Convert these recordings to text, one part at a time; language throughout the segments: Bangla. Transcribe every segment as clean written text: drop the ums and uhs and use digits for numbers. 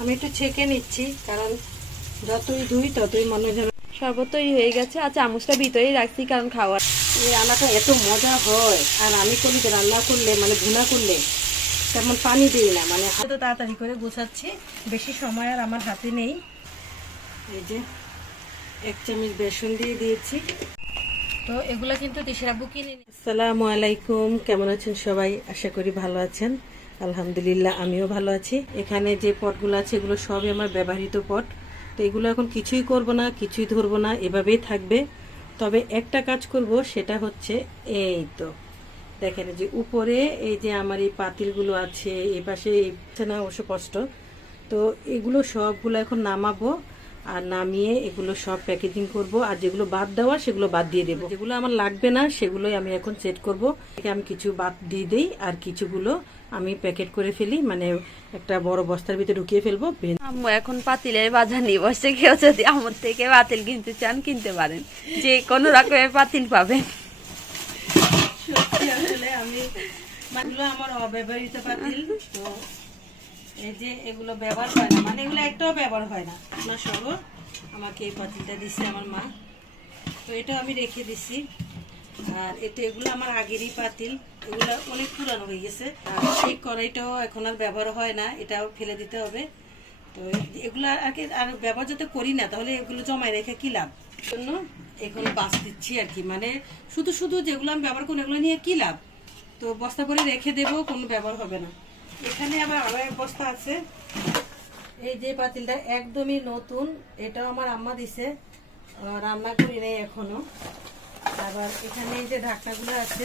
আমি একটু ছেঁকে নিচ্ছি, কারণ যতই ধুই ততই মনে হয় শরবত তৈরি হয়ে গেছে। আর চামচটা ভিতরেই রাখছি কারণ খাওয়ার। এই রান্নাটা এত মজা হয়। আর আমি করি যে রান্না করলে মানে ভুনা করলে তেমন পানি দিই না, মানে হাতে তাড়াতাড়ি করে গোছাচ্ছি, বেশি সময় আর আমার হাতে নেই। এই যে 1 চামচ বেসন দিয়ে দিয়েছি। তো এগুলা কিন্তু তিশারাব্বু কিনে নিই। আসসালামু আলাইকুম, কেমন আছেন সবাই? আশা করি ভালো আছেন। আলহামদুলিল্লাহ আমিও ভালো আছি। এখানে যে পটগুলো আছে এগুলো সবই আমার ব্যবহৃত পট। তো এগুলো এখন কিছুই করব না, কিছুই ধরবো না, এভাবেই থাকবে। তবে একটা কাজ করব, সেটা হচ্ছে এই তো দেখেন যে উপরে এই যে আমার এই পাতিলগুলো আছে, এই পাশে না অবশ্য কষ্ট। তো এগুলো সবগুলো এখন নামাবো, আর নামিয়ে এগুলো সব প্যাকেজিং করব। আর যেগুলো বাদ দেওয়া সেগুলো বাদ দিয়ে দেবো, যেগুলো আমার লাগবে না সেগুলোই আমি এখন সেট করব। আমি কিছু বাদ দিয়ে দিই আর কিছুগুলো আমি প্যাকেট করে ফেলি, মানে একটা বড় বস্তার ভিতরে ঢুকিয়ে ফেলবো। আম্মু এখন পাতিলের বাজার নিয়ে বসে। কেউ যদি আমার থেকে পাতিল কিনতে চান কিনতে পারেন, যে কোনো রকমের পাতিল পাবেন। সত্যি আসলে আমি এগুলো আমার অব্যবহৃত পাতিল। তো এই যে এগুলো ব্যবহার হয় না, মানে এগুলো একটাও ব্যবহার হয় না। না সহ আমাকে এই পাতিলটা দিচ্ছে আমার মা, তো এটাও আমি রেখে দিছি। আর এগুলো আমার আগেরই পাতিল, এগুলো অনেক পুরানো হয়ে গেছে। আর সেই কড়াইটাও এখন আর ব্যবহার হয় না, এটাও ফেলে দিতে হবে। তো এগুলো আগে আর ব্যবহার যাতে করি না, তাহলে এগুলো জমায় রেখে কি লাভ, জন্য এগুলো বাস দিচ্ছি আর কি। মানে শুধু শুধু যেগুলো আমি ব্যবহার করি এগুলো নিয়ে কি লাভ, তো বস্তা করে রেখে দেবো, কোনো ব্যবহার হবে না। এখানে আবার আরো এক বস্তা আছে। এই যে পাতিলটা একদমই নতুন, এটাও আমার আম্মা দিছে, রান্না করি নাই এখনো। আবার এখানে এই যে ঢাকনাগুলো আছে,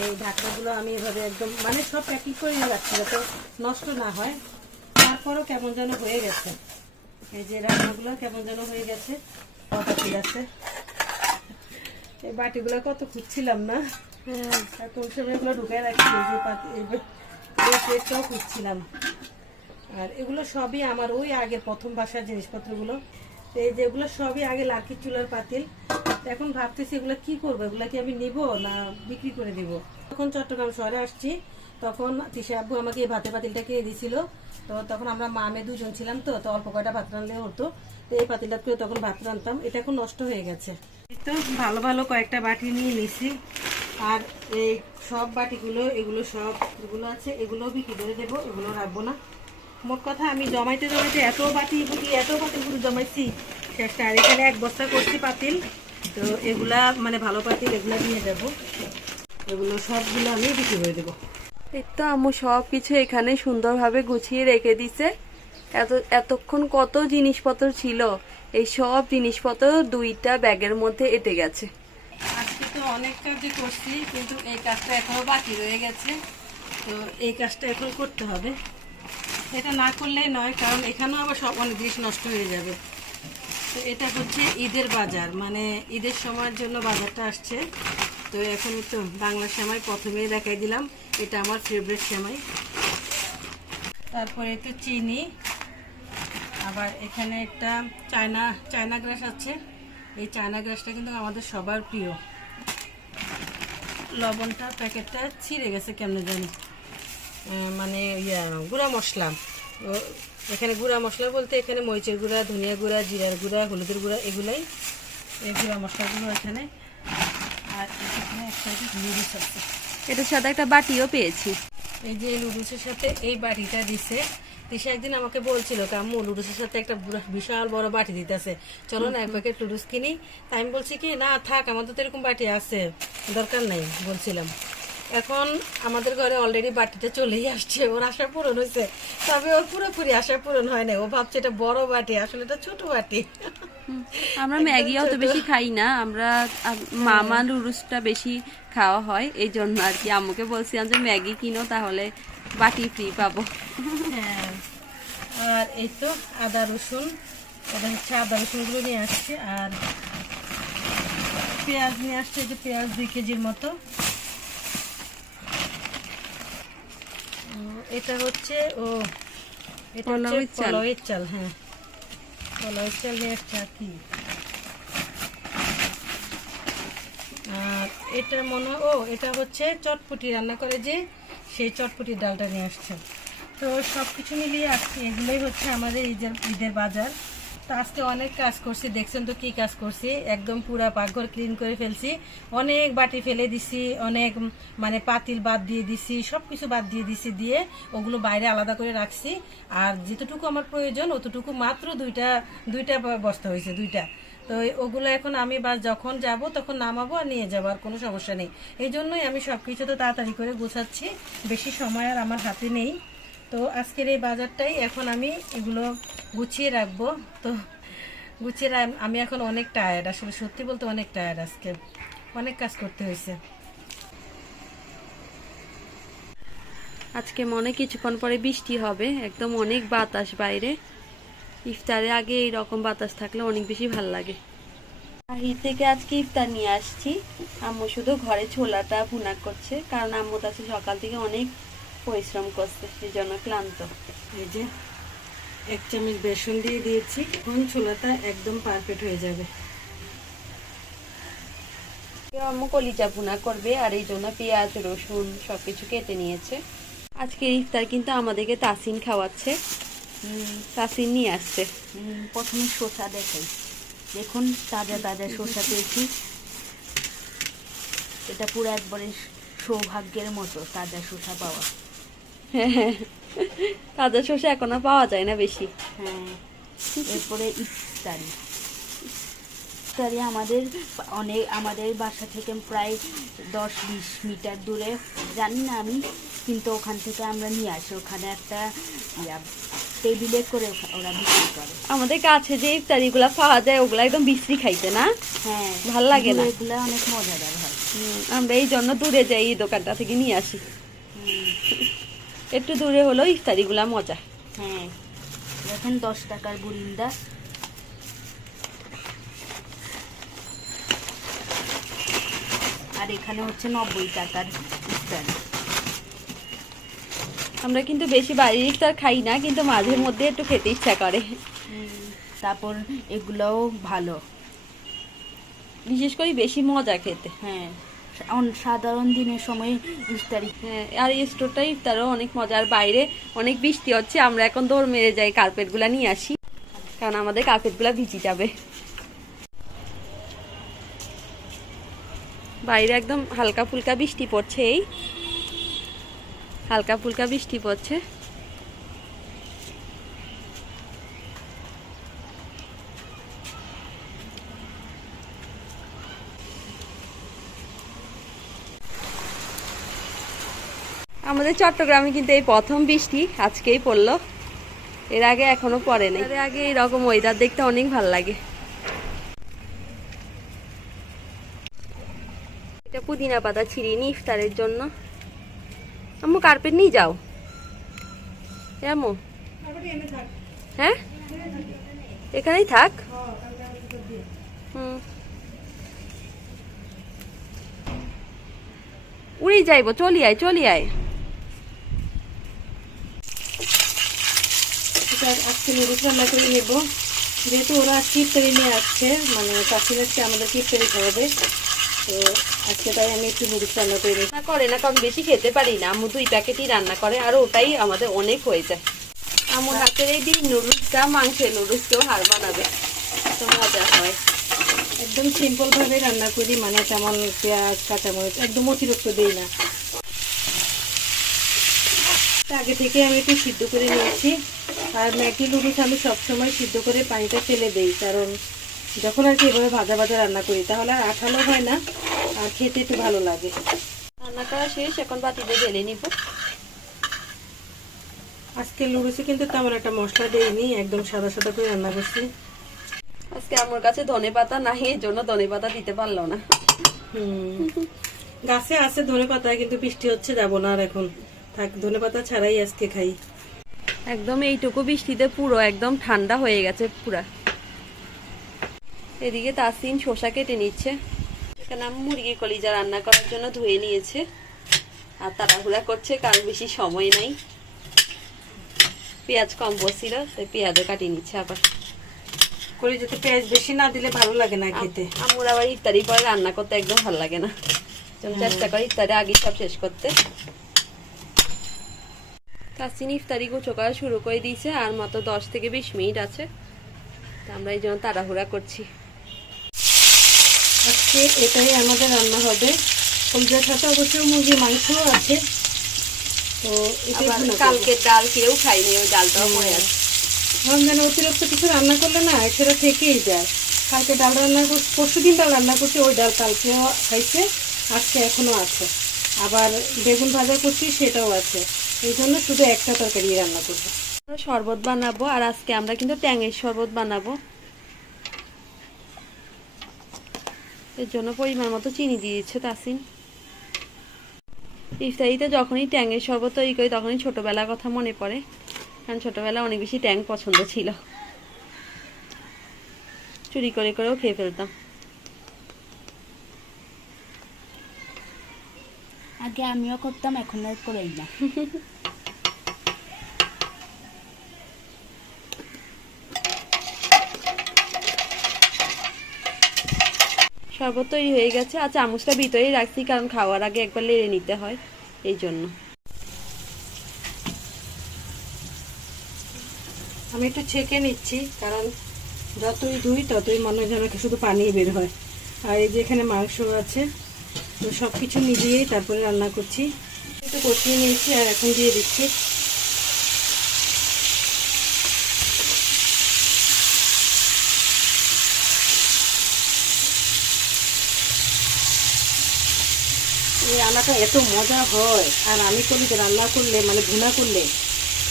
এই ঢাকনাগুলো আমি এভাবে একদম মানে সব প্যাকিং করে নিয়ে যাচ্ছি যাতে নষ্ট না হয়। তারপরও কেমন যেন হয়ে গেছে, এই যে রান্নাগুলো কেমন যেন হয়ে গেছে। ঠিক আছে, এই বাটিগুলো কত খুঁজছিলাম না, কোন সময় এগুলো ঢুকায় রাখছি, এই প্লেটটাও খুঁজছিলাম। আর এগুলো সবই আমার ওই আগের প্রথম বাসার জিনিসপত্রগুলো। এই যেগুলো সবই আগে লার্কির চুলার পাতিল। এখন ভাবতেছি এগুলো কি করবো, এগুলো কি আমি নিব না বিক্রি করে দিব। তখন চট্টগ্রাম শহরে আসছি, তখন তিশারাব্বু আমাকে এই ভাতের পাতিলটা কিনে দিয়েছিল। তো তখন আমরা মা মেয়ে দুজন ছিলাম, তো অল্প কয়টা ভাত রান্নলে হতো। তো এই পাতিলটা করে তখন ভাত রান্তাম, এটা এখন নষ্ট হয়ে গেছে। তো ভালো ভালো কয়েকটা বাটি নিয়ে নিছি। আর এই সব বাটিগুলো এগুলো সব যেগুলো আছে এগুলো বিক্রি করে দেবো, এগুলো রাখবো না। মোট কথা আমি জমাইতে জমাইতে এত পাতিল পুরো জমাইছি শেষটা। আর এখানে 1 বস্তা করছি পাতিল। তো এগুলা মানে ভালো পাতিল, এগুলা নিয়ে যাব, এগুলো সবগুলো আমি বিক্রি করে দেবো। এই তো আম্মু সব কিছু এখানে সুন্দরভাবে গুছিয়ে রেখে দিছে। এতক্ষণ কত জিনিসপত্র ছিল, এই সব জিনিসপত্র 2টা ব্যাগের মধ্যে এঁটে গেছে। আজকে তো অনেক কাজই করছি, কিন্তু এই কাজটা এখনো বাকি রয়ে গেছে। তো এই কাজটা এখন করতে হবে, এটা না করলেই নয়, কারণ এখানেও আবার সব অনেক জিনিস নষ্ট হয়ে যাবে। তো এটা হচ্ছে ঈদের বাজার, মানে ঈদের সময়ের জন্য বাজারটা আসছে। তো এখন তো বাংলা সেমাই প্রথমেই দেখাই দিলাম, এটা আমার ফেভারিট সেমাই। তারপরে তো চিনি, আবার এখানে একটা চায়না গ্রাস আছে। এই চায়না গ্রাসটা কিন্তু আমাদের সবার প্রিয়। লবণটা প্যাকেটটা ছিঁড়ে গেছে কেমনে জানি, মানে গুঁড়া মশলা। এখানে গুঁড়া মশলা বলতে এখানে মরিচের গুঁড়া, ধনিয়া গুঁড়া, জিরার গুঁড়া, হলুদের গুঁড়া, এগুলাই এই গুঁড়া মশলাগুলো এখানে। আর এখানে একটা নুডলস আছে, এটার সাথে একটা বাটিও পেয়েছি। এই যে নুডলসের সাথে এই বাটিটা দিছে। তিশা একদিন আমাকে বলছিল কাম্মু নুডলসের সাথে একটা বিশাল বড় বাটি দিতেছে, চলো না 1 প্যাকেট নুডলস কিনি। তাই আমি বলছি কি না থাক, আমাদের তো এরকম বাটি আছে, দরকার নাই বলছিলাম। এখন আমাদের ঘরে অলরেডি বাটিটা চলেই আসছে, ওর আশা পূরণ হয়েছে। তবে ওর পুরোপুরি আশা পূরণ হয় না, ও ভাবছে এটা বড় বাটি, আসলে এটা ছোট বাটি। আমরা ম্যাগিও তো বেশি খাই না, আমরা মামা নুডলসটা বেশি খাওয়া হয়, এই জন্য আর কি আম্মুকে বলছিলাম যে ম্যাগি কিনো, তাহলে বাটি ফ্রি পাবো। হ্যাঁ, আর এই তো আদা রসুন, এটা হচ্ছে আদা রসুনগুলো নিয়ে আসছে। আর পেঁয়াজ নিয়ে আসছে, যে পেঁয়াজ 2 কেজির মতো। এটা হচ্ছে পোলাওয়ের চাল। হ্যাঁ, পোলাওয়ের চাল নিয়ে আসছে। আর কি, আর এটা মনে এটা হচ্ছে চটপটি রান্না করে যে সেই চটপটির ডালটা নিয়ে আসছে। তো সব কিছু মিলিয়ে আজকে এগুলোই হচ্ছে আমাদের ঈদের বাজার। তো আজকে অনেক কাজ করছি, দেখছেন তো কি কাজ করছি, একদম পুরা পাকঘর ক্লিন করে ফেলছি, অনেক বাটি ফেলে দিছি, অনেক মানে পাতিল বাদ দিয়ে দিছি, সব কিছু বাদ দিয়ে দিছি, দিয়ে ওগুলো বাইরে আলাদা করে রাখছি। আর যেতটুকু আমার প্রয়োজন অতটুকু মাত্র দুইটা বস্তা হয়েছে, দুইটা। তো ওগুলো এখন আমি যখন যাব তখন নামাবো আর নিয়ে যাবো, আর কোনো সমস্যা নেই। এই জন্যই আমি সব কিছু তো তাড়াতাড়ি করে গোছাচ্ছি, বেশি সময় আর আমার হাতে নেই। তো আজকের এই বাজারটাই এখন আমি এগুলো গুছিয়ে রাখবো। তো আমি এখন অনেক টায়ার্ড, আসলে সত্যি বলতে অনেক টায়ার্ড, আজকে অনেক কাজ করতে হয়েছে। আজকে মনে কিছুক্ষণ পরে বৃষ্টি হবে, একদম অনেক বাতাস বাইরে। ইফতারের আগে এইরকম বাতাস থাকলে অনেক বেশি ভাল লাগে। বাহির থেকে আজকে ইফতার নিয়ে আসছি। আম্মু শুধু ঘরে ছোলাটা ভুনা করছে, কারণ আম্মু তাছে সকাল থেকে অনেক পরিশ্রম করছে, সেই জন্য ক্লান্ত। এই যে 1 চামচ বেসন দিয়ে দিয়েছি, এখন ছোলাটা একদম পারফেক্ট হয়ে যাবে। আম্মু কলিজা ভুনা করবে, আর এই জন্য পেঁয়াজ রসুন সবকিছু কেটে নিয়েছে। আজকে ইফতার কিন্তু আমাদেরকে তাসিন খাওয়াচ্ছে, তাসিন নিয়ে আসছে। প্রথমে শসা দেখাই, দেখুন তাজা তাজা শসা পেয়েছি। এটা পুরো একবারে সৌভাগ্যের মতো তাজা শসা পাওয়া। হ্যাঁ, তাজা শসা এখন আর পাওয়া যায় না বেশি। হ্যাঁ, এরপরে ইফতারি আমাদের বাসা থেকে প্রায় 10-20 মিটার দূরে, জানি না আমি, কিন্তু ওখান থেকে আমরা নিয়ে আসি। ওখানে একটা টেবিলে করে ওরা বিক্রি করে। আমাদের কাছে যে ইফতারি গুলা পাওয়া যায় ওগুলা একদম বিশ্রী খাইতে না, হ্যাঁ ভাল লাগে না, এগুলো অনেক মজাদার হয়। আমরা এই জন্য দূরে যাই, এই দোকানটা থেকে নিয়ে আসি। একটু দূরে হলো ইফতারি গুলা মজা। হ্যাঁ, দেখেন 10 টাকার বুরিন্দা। আর এখানে হচ্ছে 90 টাকার ইফতারি। আমরা কিন্তু বেশি বাইরের ইফতার খাই না, কিন্তু মাঝে মধ্যে একটু খেতে ইচ্ছা করে। তারপর এগুলোও ভালো, বিশেষ করে বেশি মজা খেতে। হ্যাঁ, সাধারণ দিনের সময় ইফতারি। হ্যাঁ, আর এই স্টোরটা ইফতারও অনেক মজা। আর বাইরে অনেক বৃষ্টি হচ্ছে, আমরা এখন দৌড় মেরে যাই কার্পেট গুলা নিয়ে আসি, কারণ আমাদের কার্পেট গুলা ভিজে যাবে। বাইরে একদম হালকা ফুলকা বৃষ্টি পড়ছে, এই হালকা ফুলকা বৃষ্টি পড়ছে। আমাদের চট্টগ্রামে কিন্তু এই প্রথম বৃষ্টি আজকেই পড়লো, এর আগে এখনো পড়ে নাই। এর আগে এরকম ওয়েদার দেখতে অনেক ভালো লাগে। এটা পুদিনা পাতা ছিঁড়িয়ে নি ইফতারের জন্য। আম্মু কার্পেট নিয়ে যাও। আম্মু, হ্যাঁ এখানেই থাক। উড়ে যাইব, চলি আয় চলি আয়। আজকে নুডলস রান্না করে নেবো, যেহেতু ওরা আজকে ইফতারি নিয়ে আসছে, মানে কাশির আজকে আমাদেরকে ইফতারি খাওয়াবে। তো আজকে তাই আমি একটু নুডলস রান্না করে নিই। রান্না করে না, কারণ বেশি খেতে পারি না। আম্মু 2 প্যাকেটই রান্না করে, আর ওটাই আমাদের অনেক হয়ে যায়। আম্মুর হাতের এই নুডলসটা মাংসের নুডলসকেও হার বানাবে, তো মজা হয়। একদম সিম্পল ভাবে রান্না করি, মানে তেমন পেঁয়াজ কাঁচামরিচ একদম অতিরিক্ত দিই না। আগে থেকে আমি একটু সিদ্ধ করে নিয়েছি। আর ম্যাগি নুডলস আমি সবসময় সিদ্ধ করে পানিটা ফেলে দেই, কারণ যখন আর কি এভাবে ভাজা ভাজা রান্না করি তাহলে আর আঠালো হয় না, আর খেতে একটু ভালো লাগে। রান্না করা শেষ, এখন বাটিতে ঢেলে নিব। আজকে নুডলসে কিন্তু তেমন একটা মশলা দেইনি, একদম সাদা সাদা করে রান্না করছি। আজকে আমার কাছে ধনেপাতা নাই, এর জন্য ধনেপাতা দিতে পারলো না। গাছে আছে ধনেপাতা, কিন্তু বৃষ্টি হচ্ছে, যাবো না আর এখন, থাক ধনেপাতা ছাড়াই আজকে খাই। একদম এইটুকু বৃষ্টিতে পুরো একদম ঠান্ডা হয়ে গেছে পুরা। এদিকে তাসিন শসা কেটে নিচ্ছে। এখানে আমি মুরগি কলিজা রান্না করার জন্য ধুয়ে নিয়েছে, আর তাড়াহুড়া করছে কারণ বেশি সময় নাই। পেঁয়াজ কম বসছিল, তাই পেঁয়াজও কাটিয়ে নিচ্ছে। আবার কলিজাতে পেঁয়াজ বেশি না দিলে ভালো লাগে না খেতে। আমার আবার ইফতারি পরে রান্না করতে একদম ভালো লাগে না, চেষ্টা করি ইফতারি আগে সব শেষ করতে। তাসিন ইফতারি গোছো করা শুরু করে দিয়েছে, আর মাত্র 10 থেকে 20 মিনিট আছে। তো আমরা এই জন্য তাড়াহুড়া করছি। আজকে এটাই আমাদের রান্না হবে। কলজার সাথে অবশ্য মুরগির মাংসও আছে, তো এটাই আবার ভুনা করবো। কালকের ডাল কেউ খাইনি, ওই ডালটাও পড়ে আছে। রমজানে অতিরিক্ত কিছু রান্না করলে না সেটা থেকেই যায়। কালকে ডাল রান্না করছি, পরশুদিন ডাল রান্না করছি, ওই ডাল কালকেও খাইছে, আজকে এখনো আছে। আবার বেগুন ভাজা করছি, সেটাও আছে। এই জন্য শুধু একটা তরকারি রান্না করবো। আমরা শরবত বানাবো, আর আজকে আমরা কিন্তু ট্যাঙের শরবত বানাবো। এর জন্য পরিমাণ মতো চিনি দিয়ে দিচ্ছে তাসিন। ইফতারিতে যখনই ট্যাঙের শরবত তৈরি করি তখনই ছোটবেলার কথা মনে পড়ে, কারণ ছোটবেলায় অনেক বেশি ট্যাং পছন্দ ছিল, চুরি করে করেও খেয়ে ফেলতাম। আগে আমিও করতাম, এখন আর করেই না। শরবত তৈরি হয়ে গেছে, আর চামচটা ভিতরেই রাখছি, কারণ খাওয়ার আগে একবার লেড়ে নিতে হয়, এই জন্য। আমি একটু ছেঁকে নিচ্ছি, কারণ যতই ধুই ততই মনে হয় যেন শুধু পানি বের হয়। আর এই যে এখানে মাংস আছে, তো সব কিছু মিলিয়েই তারপরে রান্না করছি। একটু কষিয়ে নিয়েছি আর এখন দিয়ে দিচ্ছি। এই রান্নাটা এত মজা হয়, আর আমি করি যে রান্না করলে মানে ভুনা করলে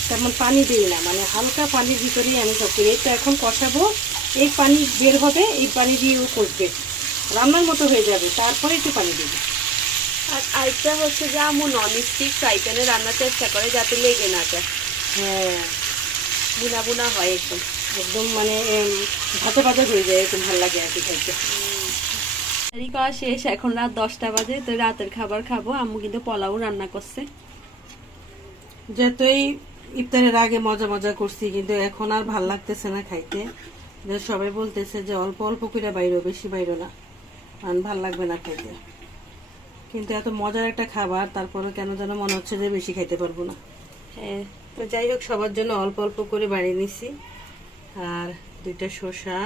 তেমন পানি দিই না, মানে হালকা পানির ভিতরেই আমি সব করি। এই তো এখন কষাবো, এই পানি বের হবে, এই পানি দিয়েও কষবে, রান্নার মতো হয়ে যাবে, তারপরে একটু পানি দিবি। আর আরেকটা হচ্ছে যে আম্মু ননস্টিক ফ্রাই প্যানে রান্নার চেষ্টা করে যাতে লেগে না যায়, হ্যাঁ, বুনা বুনা হয় একদম। একদম মানে ভাজা ভাজা হয়ে যায়, একদম ভালো লাগে আর কি খাইতে। তৈরি করা শেষ, এখন রাত 10টা বাজে, তো রাতের খাবার খাবো। আম্মু কিন্তু পোলাও রান্না করছে। যতই ইফতারের আগে মজা মজা করছি, কিন্তু এখন আর ভাল লাগতেছে না খাইতে। যে সবাই বলতেছে যে অল্প অল্প করে বাইরো, বেশি বাইরো না, আর ভাল লাগবে না খাইতে। কিন্তু এত মজার একটা খাবার, তারপরে কেন যেন মনে হচ্ছে যে বেশি খাইতে পারবো না। হ্যাঁ, তো যাই হোক, সবার জন্য অল্প অল্প করে বাড়িয়ে নিছি। আর 2টা শসা,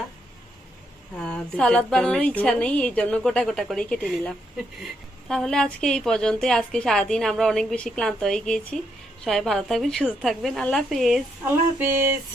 সালাদ বানানোর ইচ্ছা নেই, এই জন্য গোটা গোটা করেই কেটে নিলাম। তাহলে আজকে এই পর্যন্তই। আজকে সারাদিন আমরা অনেক বেশি ক্লান্ত হয়ে গিয়েছি। সবাই ভালো থাকবেন, সুস্থ থাকবেন। আল্লাহ হাফেজ। আল্লাহ হাফেজ।